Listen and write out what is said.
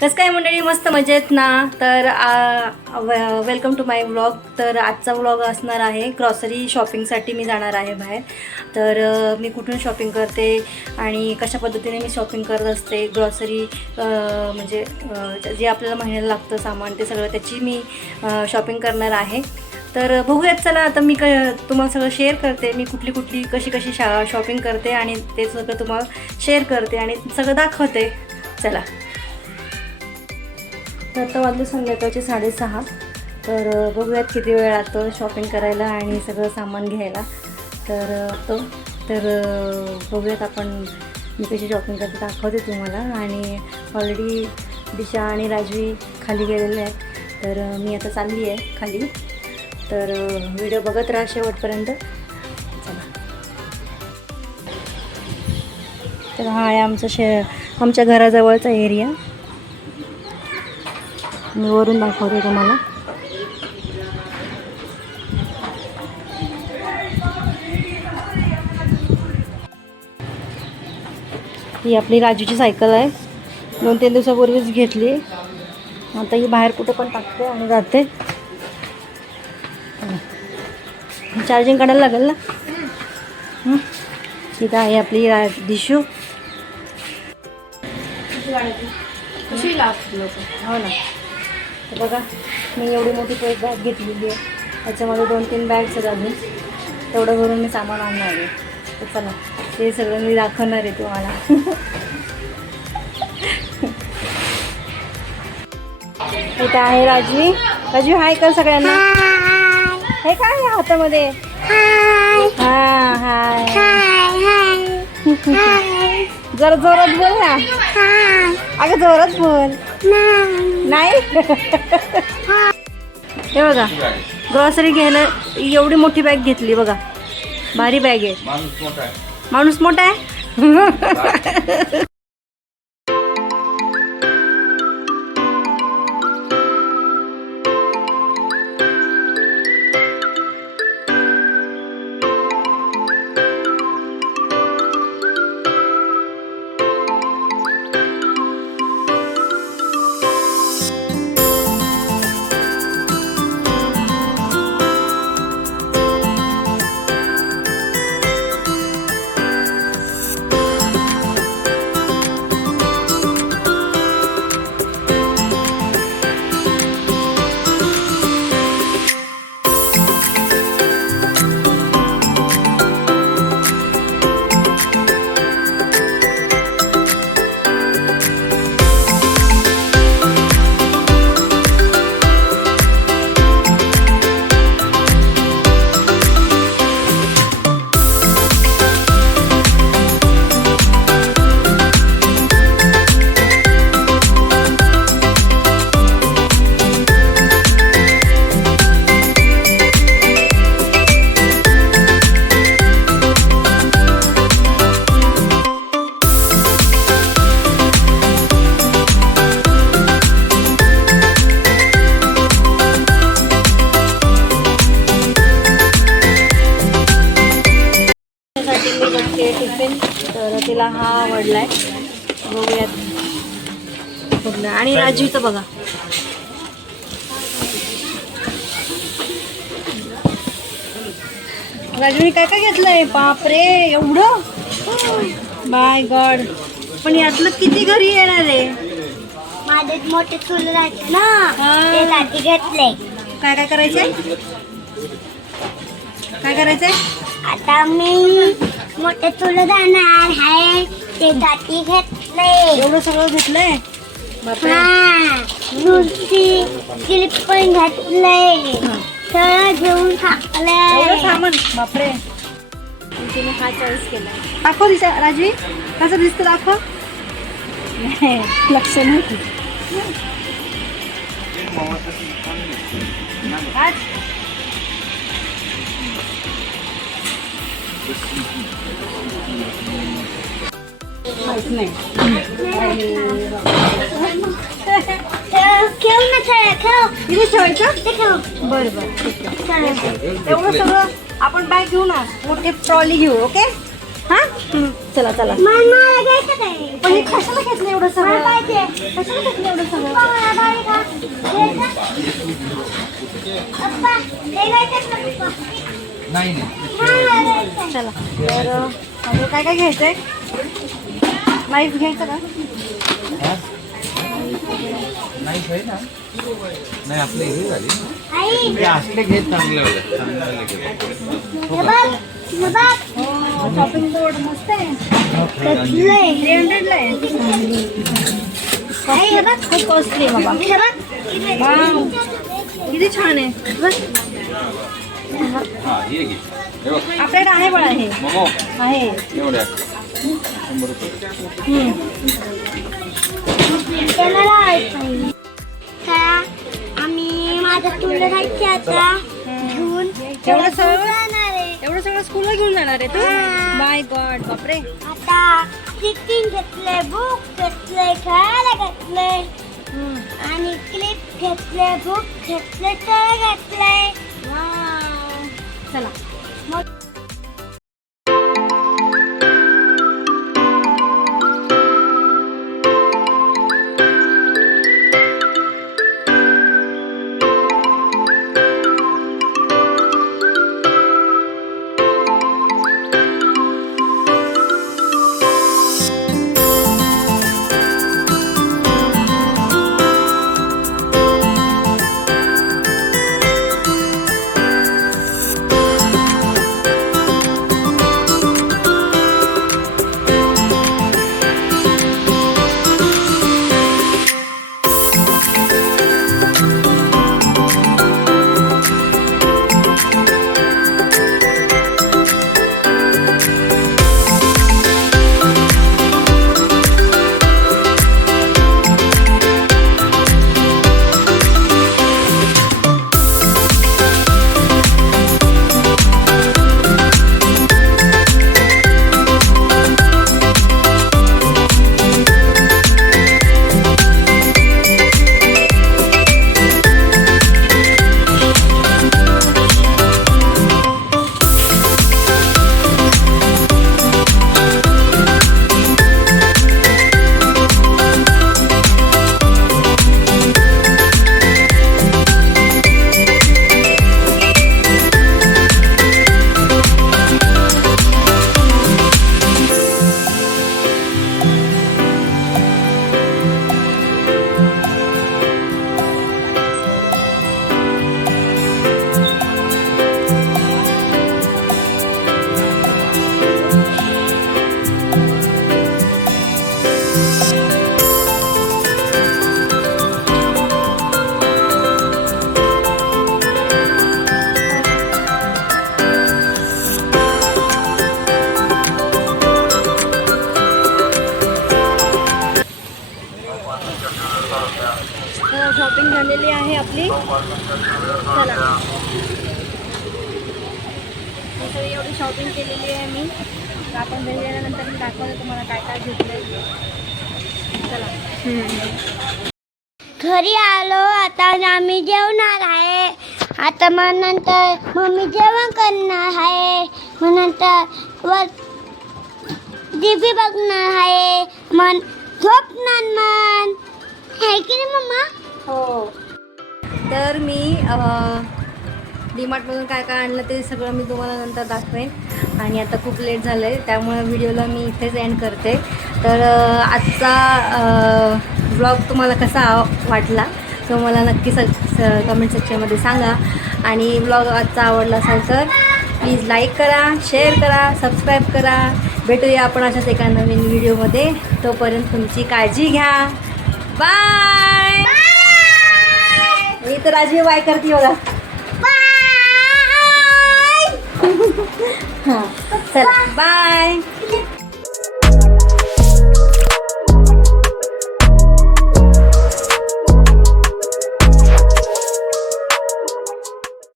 कसं काय मंडळी, मस्त मजेत ना. तर वेलकम टू माय व्लॉग. तर आजचा व्लॉग असणार आहे ग्रॉसरी शॉपिंगसाठी मी जाणार आहे बाहेर. तर मी कुठून शॉपिंग करते आणि कशा पद्धतीने मी शॉपिंग करत असते. ग्रॉसरी म्हणजे जे आपल्याला महिन्याला लागतं सामान, ते सगळं त्याची मी शॉपिंग करणार आहे. तर बघूयात, चला आता मी तुम्हाला सगळं शेअर करते. मी कुठली कशी शॉपिंग करते आणि ते सगळं तुम्हाला शेअर करते आणि सगळं दाखवते. चला. तर आता वाजले संध्याकाळचे 6:30. तर बघूयात किती वेळ लागतो शॉपिंग करायला आणि सगळं सामान घ्यायला. तर बघूयात आपण मी कशी शॉपिंग करते, दाखवते तुम्हाला. आणि ऑलरेडी दिशा आणि राजवी खाली गेलेले आहेत. तर मी आता चालली आहे खाली. तर व्हिडिओ बघत राहा शेवटपर्यंत. चला. तर हा आहे आमच्या घराजवळचा एरिया. मी वरून दाखवते तुम्हाला. ही आपली राजूची सायकल आहे. 2-3 दिवसापूर्वीच घेतली. आता ही बाहेर कुठं पण टाकते आणि जाते. चार्जिंग काढायला लागेल ना. इथं आहे आपली दिशू. हो ना. तर बघा, मी एवढी मोठी बॅग घेतलेली आहे. त्याच्यामध्ये 2-3 बॅग्स आहेत अजून. तेवढं भरून मी सामान आणणार आहे. तर चला, ते सगळं मी दाखवणार आहे तुम्हाला. इथं आहे राजवी. राजवी हाय कर सगळ्यांना. हे काय आहे हातामध्ये? हां हाय. जरा जोरात बोल ना. अगं जोरात बोल. नाही. हे बघा, ग्रॉसरी घ्यायला एवढी मोठी बॅग घेतली बघा. भारी बॅग आहे. माणूस मोठा आहे. टिफिन. तर तिला हा आवडलाय. बघूयात कुठला. आणि राजवीचं बघा. राजवीने काय काय घेतलंय? बापरे, एवढं. By God. पण यातलं किती घरी येणार आहे? माझे मोठे चुल राहते ना, ते दाती घेतले. काय काय करायचंय? काय करायचंय? आता मी मोठे चुल जाणार आहे, ते दाती घेतले. एवढं सगळं घेतलंय? बापरे. नुसती क्लिप पण घातले. सगळं घेऊन एवढं टाकलंय. सामान. बापरे. तिने हा चॉईस केला. दाखव दिशा. राजवी कसं दिसतं दाखव. लक्ष नाही. माहित नाही. खेळ ना, खेळ. इथे ठेवायचं. ते खेळ. बरं बरं, ठीक आहे. एवढं सगळं आपण बॅग घेऊ ना, मोठी ट्रॉली घेऊ. ओके. हा चला चला. मला घ्यायचं काय? पण हे कशाला घेतलं एवढं मला सगळं? पाहिजे. कशाला घेतलं एवढं सगळं? मला पाहिजे का? घ्यायचं? पप्पा, हे घ्यायचं का पप्पा? नाही मला घ्यायचं. चला तर अजून काय काय घ्यायचंय? नाईफ घ्यायचं का? नाही आहे ना. नाही आपले हे झाले आई, ते असले घेत चांगले होते हे बघ, हे बघ. शॉपिंग बोर्ड मस्त आहे. कसलंय? 300 ला आहे. आई, हे बघ. खूप कॉस्टली आहे बाबा. हे बघ. वाव. किती छान आहे बघ. हा हे घे हे बघ आपल्याकडे आहे बघा हे मोमो आहे. एवढ्या 100 रुपये त्याला लावायचं. तर आम्ही माझं तुला जायचे आता घेऊन एवढं सगळं? जाणार आहे. एवढं सगळं स्कूलला घेऊन जाणार आहे तू? माय गॉड बापरे. आता स्टिचिंग घेतलंय, बुक घेतलंय, खेळायला घेतलंय आणि क्लिप घेतले, बुक घेतले, तळ घेतलंय. वाव. चला शॉपिंग झालेली आहे आपली. चला सगळी एवढी शॉपिंग केलेली आहे मी. तर आपण घरी गेल्यानंतर मी दाखवते तुम्हाला काय काय घेतलंय. चला घरी आलो आता आम्ही जेवणार आहे. आता मग नंतर मम्मी जेवण करणार आहे. मग नंतर वर टीव्ही बघणार आहे. मन झोपणार मन आहे की नाही मम्मा? हो. तर मी डीमार्टमधून काय काय आणलं ते सगळं मी तुम्हाला नंतर दाखवेन. आणि आता खूप लेट झालं आहे त्यामुळे व्हिडिओला मी इथेच एंड करते. तर आजचा ब्लॉग तुम्हाला कसा वाटला तो मला नक्की कमेंट सेक्शनमध्ये सांगा. आणि ब्लॉग आजचा आवडला असेल तर प्लीज लाईक करा, शेअर करा, सबस्क्राईब करा. भेटूया आपण अशाच एका नवीन व्हिडिओमध्ये. तोपर्यंत तुमची काळजी घ्या. बाय. मी तर राजवी बाय करते बघा. हां चला बाय.